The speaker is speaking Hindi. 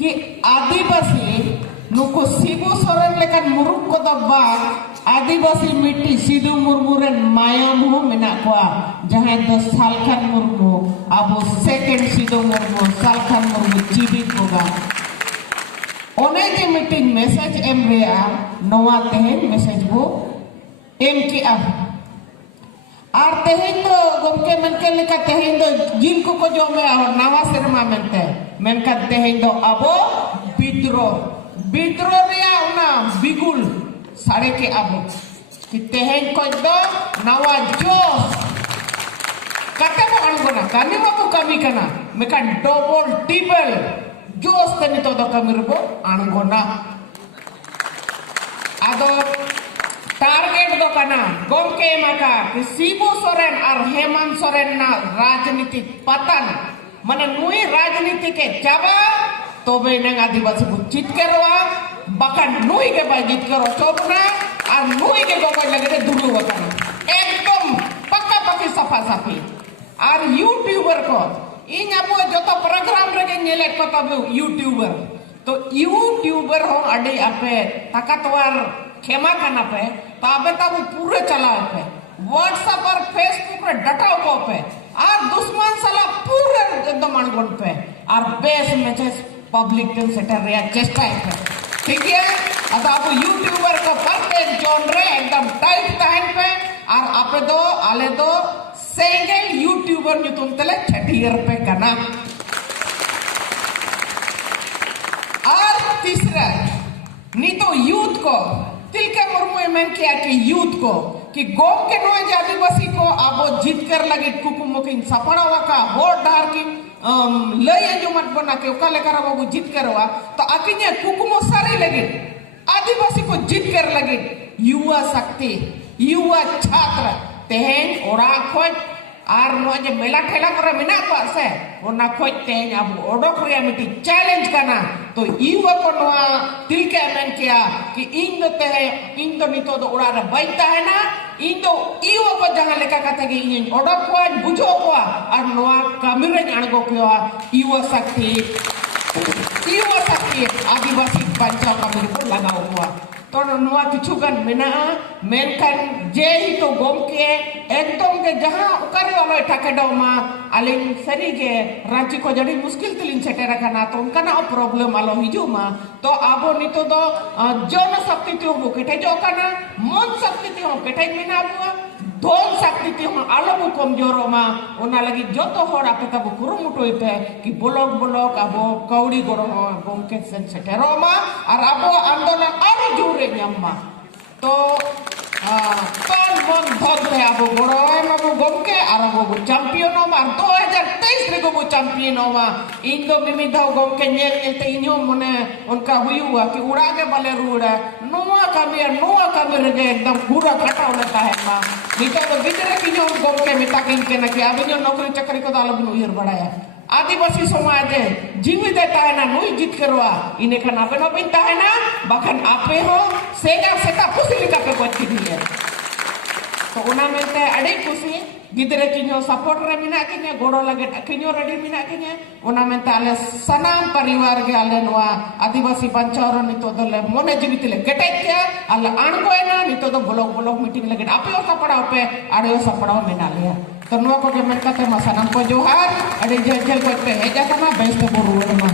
कि आदिवासी नुको शिबू सोरेन लेकिन मुरुक को दबा आदिवासी मिट्टी सिदू मुर्मू रेन मायाम हो मेना कोआ जहां दो सालखान मुर्मू अब सेकंड सिदू मुर्मू सालखान मुर्मू जीवित होगा ओने जे मीटिंग मैसेज एम रेया नवा तेहन मैसेज वो एम की अब और तेहन तो गोमके मनके लेका तेहन तो जिन को जो में और नवा सिरमा मनते मनका तेहन तो अबो विद्रोह रेया उना बिगुल साड़े के अबो कि तेहन को दो नवा जोश कते बो अणगोना कानी बाबू कमी कना मेका डबल टिबल जोश तनी तो दो कमी रबो अणगोना आदो टारगेट दो कना गोमके माका कि शिबू सोरेन और हेमंत सोरेन ना राजनीति पतन माने नुई राजनीति के चाबा तोबे नंग आदिवासी को चितकेरवा बकन नुई के बाय चितकेरो चोपना और नुई के गोको लगे दुरु वकन एकदम पक्का पक्की सफा सफी और यूट्यूबर को इन अब जो तो प्रोग्राम रगे नेले को तब यूट्यूबर तो यूट्यूबर हो अड़ी आपे ताकतवर खेमा करना पे तो अबे तब पूरे चलाओ पे व्हाट्सएप और फेसबुक पे डटाओ को पे और दुश्मन सला पूरे एकदम अनगुण पे और बेस मैसेज पब्लिक टेन सेटर रिया चेष्टा है ठीक है अब आप यूट्यूबर को परफेक्ट जोन रे एकदम टाइट तहन पे और आपे दो आले दो सिंगल यूट्यूबर जो तुम तले 30 पे करना और तीसरा नहीं तो यूथ को तिलके मुर्मू में किया कि यूथ को कि गोम के नोए आदिवासी को आबो जीत कर लगे कुकुमुकिन सपना वका वोट डार की लय जो मत बना के ओका लेकर आबो जीत करवा तो आकिने कुकुमो सारे लगे आदिवासी को जीत कर लगे युवा शक्ति युवा छात्र तेहन ओरा खोज और नोजे मेला ठेला करे मिना पासे ओना खोज तेहन अब ओडोक रे मिटी चैलेंज करना तो युवा को नोआ तिलके मेन किया कि इन दो तेहे इन दो नितो दो ओड़ा रे बैठता है ना इन दो युवा को जहां लेका कथे कि इन ओडोक को बुझो को और नोआ कामिरे अणगो किया युवा शक्ति आदिवासी पंचा कामिर को लगाओ हुआ तो नोआ किछु गन मेना मेनखान जे ही तो गोम के एकदम के जहां उकारे वाला टाके डोमा अलिन सरी के रांची को जड़ी मुश्किल तिलिन सेटेरा कना तो उनका ना प्रॉब्लम आलो हिजुमा तो आबो नितो दो जन शक्ति त्यो बो केटे जो कना मन शक्ति त्यो केटे मेना आबो धन शक्ति त्यो आलो कमजोर मा ओना लगी जो तो होड़ा पे तब कुरुमुटोई पे कि ब्लॉक आबो कौड़ी गोरो गोम के सेटेरो मा और आबो आंदोलन और जोरे न्याम्मा तो तन मन धन पे आबो गोरोय माबो गोमके और आबो चैंपियन मा 2023 रे गोबो चैंपियन मा इन दो मिमि धाव गोमके नेल नेते इनो मने उनका हुआ कि उड़ा के बाले रुड़ा नोवा कमी रे एकदम पूरा कटाव लेता है मा नितो तो गिदरे किनो गोमके मिता किन के ना कि आबिनो नौकरी चाकरी को दालो बिनो उयर बड़ाया आदिवासी समाज जीवित देता है ना नुई जीत करवा इने खान आपे नो बिनता है ना बखन आपे हो सेगा सेता खुशी लिखा पे बच्ची दी है तो उना मिलते अड़े खुशी गिदरे किनो सपोर्ट रे मिना किने गोड़ो लगे किनो रेडी मिना किने उना मिलते आले सनाम परिवार के आले नवा आदिवासी पंचावर नितो दले मोने जीवित ले गेटे के आले अणगो एना नितो दो ब्लॉक मीटिंग लगे आपे सपड़ाव पे आड़े सपड़ाव मिना लिया तो नुआ को के मन का ते मसनम को जोहार अड़े जेल को पे हेजा कना बेस्ट बोरुवर मा